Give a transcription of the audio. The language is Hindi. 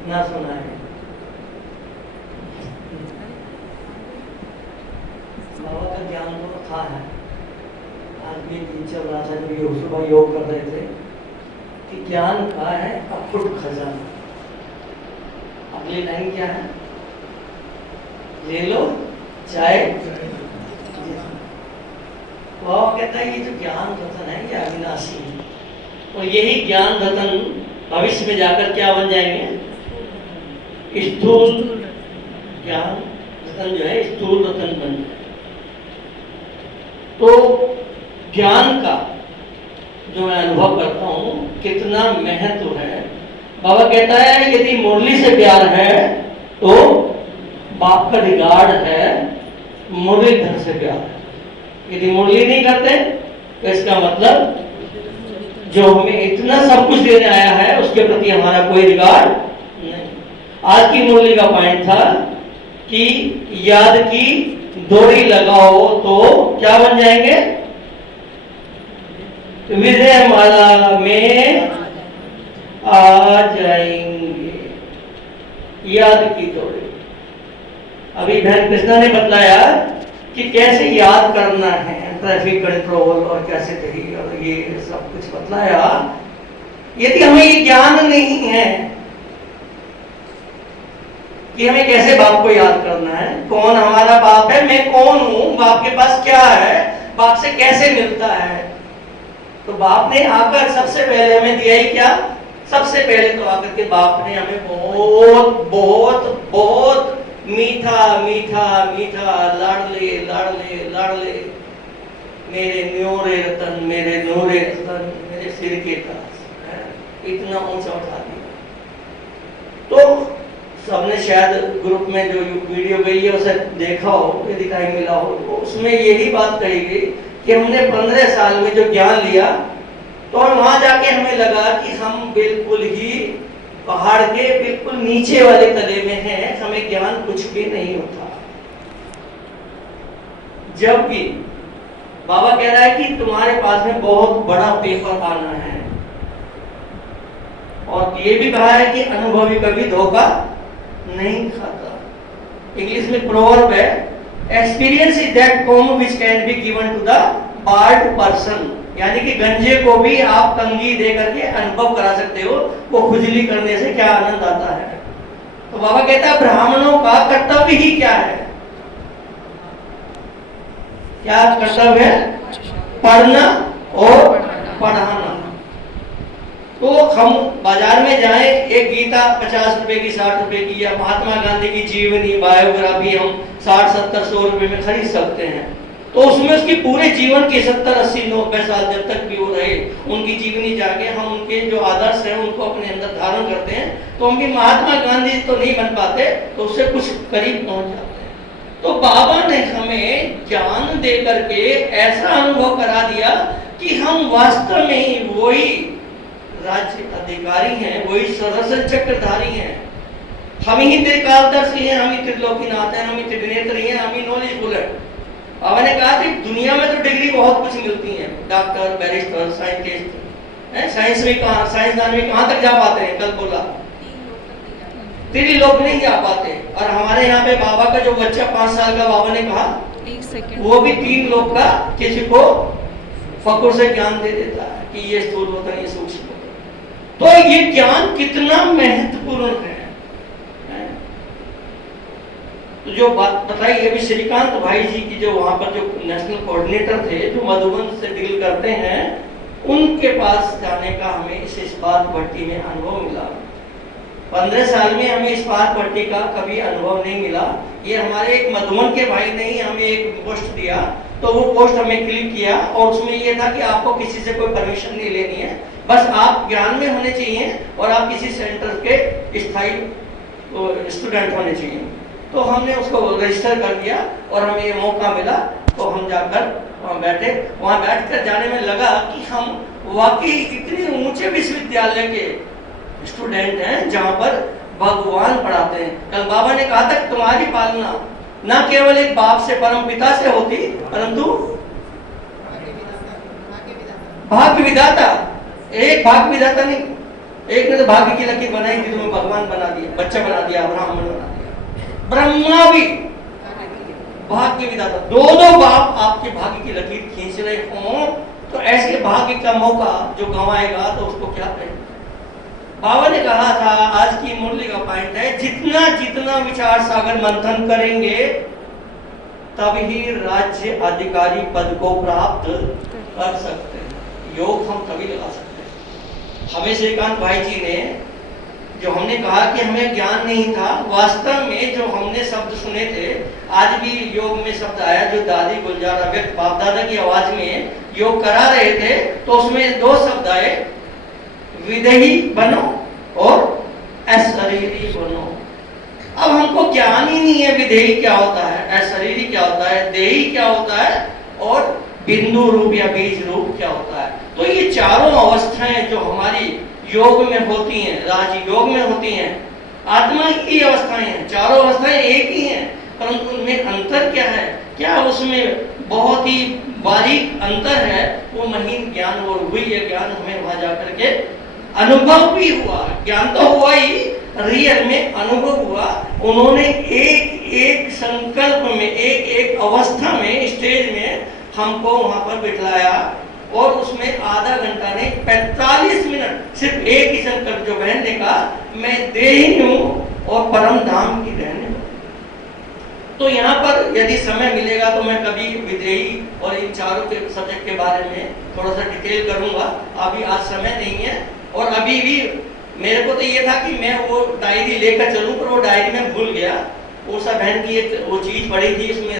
कितना सुना है। बाबा का ज्ञान तो था है। आज भी दिन चल रहा था जब योग सुबह योग कर रहे थे कि ज्ञान का है अखुट खजाना। अगली लाइन क्या है? ले लो चाहे। बाबा कहता है ये जो ज्ञान रतन है ये अविनाशी है, और यही ज्ञान रतन भविष्य में जाकर क्या बन जाएंगे? स्थूल ज्ञान रतन जो है स्थूल रतन बन जाए। तो ज्ञान का जो मैं अनुभव करता हूँ कितना महत्व है। बाबा कहता है यदि मुरली से प्यार है तो बाप का रिगार्ड है, मुरलीधर से प्यार है। यदि मुरली नहीं करते तो इसका मतलब जो हमें इतना सब कुछ देने आया है उसके प्रति हमारा कोई रिगार्ड नहीं। आज की मुरली का पॉइंट था कि याद की डोरी लगाओ तो क्या बन जाएंगे? विजय माला में आ जाएंगे। याद की डोरी। अभी बहन कृष्णा ने बताया कि कैसे याद करना है, ट्रैफिक कंट्रोल और कैसे कही और ये सब कुछ बतलाया। यदि हमें ये ज्ञान नहीं है कि हमें कैसे बाप को याद करना है, कौन हमारा बाप है, मैं कौन हूं, बाप के पास क्या है, बाप से कैसे मिलता है, तो बाप ने आकर सबसे पहले हमें दिया ही क्या? सबसे पहले तो आकर के बाप ने हमें बहुत बहुत बहुत मीठा मीठा मीठा लाडले लाडले लाडले मेरे न्योरे रतन, मेरे न्योरे रतन, मेरे सिर के ताज इतना ऊंचा उठा दिया। तो सबने शायद ग्रुप में जो वीडियो गई है उसे देखा हो, यदि टाइम मिला हो, तो उसमें यही बात कही गई कि हमने 15 साल में जो ज्ञान लिया तो वहां जाके हमें लगा कि हम बिल्कुल ही पहाड़ के बिल्कुल नीचे वाले तले में हैं, हमें ज्ञान कुछ भी नहीं होता। जबकि बाबा कह रहा है कि तुम्हारे पास में बहुत बड़ा पेपर आना है, और ये भी कहा है कि अनुभवी कभी धोखा नहीं खाता। इंग्लिश में प्रोवर्ब है, experience is that comb which can be given to the bald person, यानी कि गंजे को भी आप कंघी दे करके अनुभव करा सकते हो वो खुजली करने से क्या आनंद आता है। तो बाबा कहता है ब्राह्मणों का कर्तव्य ही क्या है? क्या कर्तव्य है? पढ़ना और पढ़ाना। तो हम बाजार में जाएं, एक गीता 50 रुपए की, 60 रुपए की, या महात्मा गांधी की जीवनी बायोग्राफी हम 60, 70, 100 रुपए में खरीद सकते हैं। तो उसमें उसकी पूरे जीवन के 70, 80, 90 साल जब तक भी वो रहे उनकी जीवनी जाके हम उनके जो आदर्श हैं उनको अपने अंदर धारण करते हैं, तो हम भी महात्मा गांधी तो नहीं बन पाते, तो उससे कुछ करीब पहुंच जाते हैं। तो बाबा ने हमें ज्ञान दे करके ऐसा अनुभव करा दिया कि हम वास्तव में ही वही राज्य अधिकारी हैं, वही सुदर्शन चक्रधारी हैं। हम ही त्रिकालदर्शी हैं, हम ही त्रिलोकीनाथ हैं, हम ही त्रिनेत्री हैं, हम ही नॉलेजफुल हैं। बाबा ने कहा कि दुनिया में तो डिग्री बहुत कुछ मिलती है, डॉक्टर, बैरिस्टर, साइंटिस्ट, साइंस में कहाँ, साइंसदान में कहाँ तक जा पाते हैं? कल बोला 3 लोग नहीं जा पाते। और हमारे यहाँ पे बाबा का जो बच्चा 5 साल का, बाबा ने कहा वो भी 3 लोग का किसी को फकुर से ज्ञान दे देता है कि ये स्थूल होता है, ये सूक्ष्म होता है। तो ये ज्ञान कितना महत्वपूर्ण है। तो जो बात बताई अभी श्रीकांत भाई जी की, जो वहां पर जो नेशनल कोऑर्डिनेटर थे, जो मधुबन से डील करते हैं, उनके पास जाने का हमें इस इस्पात भट्टी में अनुभव मिला। 15 साल में हमें इस्पात भट्टी का कभी अनुभव नहीं मिला। ये हमारे एक मधुबन के भाई ने ही हमें एक पोस्ट दिया, तो वो पोस्ट हमें क्लिक किया, और उसमें ये था कि आपको किसी से कोई परमिशन नहीं लेनी है, बस आप ज्ञान में होने चाहिए और आप किसी सेंटर के स्थायी स्टूडेंट होने चाहिए। तो हमने उसको रजिस्टर कर दिया और हमें ये मौका मिला, तो हम जाकर वहाँ बैठे। वहाँ बैठकर जाने में लगा कि हम वाकई इतने ऊंचे विश्वविद्यालय के स्टूडेंट हैं जहाँ पर भगवान पढ़ाते हैं। कल बाबा ने कहा था तुम्हारी पालना न केवल एक बाप से, परम पिता से होती, परंतु भाग्य विधाता, एक भाग्य विधाता नहीं, एक ने तो भाग्य की लकीर बनाई थी तुम्हें भगवान बना दिया, बच्चा बना दिया, ब्राह्मण बना दिया। ब्रह्मा भी भाग्य विधाता, दोनों बाप आपके भाग्य की लकीर खींच रहे हों तो ऐसे भाग्य का मौका जो गंवाएगा तो उसको क्या कहें। बाबा ने कहा था, आज की मुरली का पॉइंट है, जितना जितना विचार सागर मंथन करेंगे तभी राज्य अधिकारी पद को प्राप्त कर सकते हैं। योग हम तभी लगा सकते हैं। हमें श्रीकांत भाई जी ने, जो हमने कहा कि हमें ज्ञान नहीं था, वास्तव में जो हमने शब्द सुने थे, आज भी योग में शब्द आया जो दादी गुलजार अव्यक्त बाप दादा की आवाज में योग करा रहे थे, तो उसमें दो शब्द आए, विदेही बनो और अशरीरी बनो। अब हमको ज्ञान ही नहीं है विदेही क्या होता है, अशरीरी क्या होता है, देही क्या होता है और बिंदु रूप या बीज रूप क्या होता है। तो ये चारों अवस्थाएं जो हमारी योग में होती हैं, राजयोग में होती हैं, आत्मा की अवस्थाएं हैं, चारों अवस्थाएं एक ही हैं, परंतु उनमें अंतर क्या है, क्या उसमें बहुत ही बारीक अंतर है, वो महीन ज्ञान और हुई है ज्ञान हमें वहां जाकर के अनुभव भी हुआ। ज्ञान तो हुआ ही, रियल में अनुभव हुआ। उन्होंने एक एक संकल्प में, एक एक अवस्था में, स्टेज में हमको वहां पर बिठलाया और उसमें आधा घंटा नहीं 45 मिनट सिर्फ एक ही संकल्प, जो बहन ने कहा, मैं देही हूं और परम धाम की रहने वाली। तो यहाँ पर यदि समय मिलेगा तो मैं कभी विदेही और इन चारों के सब्जेक्ट के बारे में थोड़ा सा डिटेल करूंगा। अभी आज समय नहीं है, और अभी भी मेरे को तो ये था कि मैं वो डायरी लेकर चलूं, पर वो डायरी में भूल गया। उषा बहन की एक वो चीज पड़ी थी, उसमें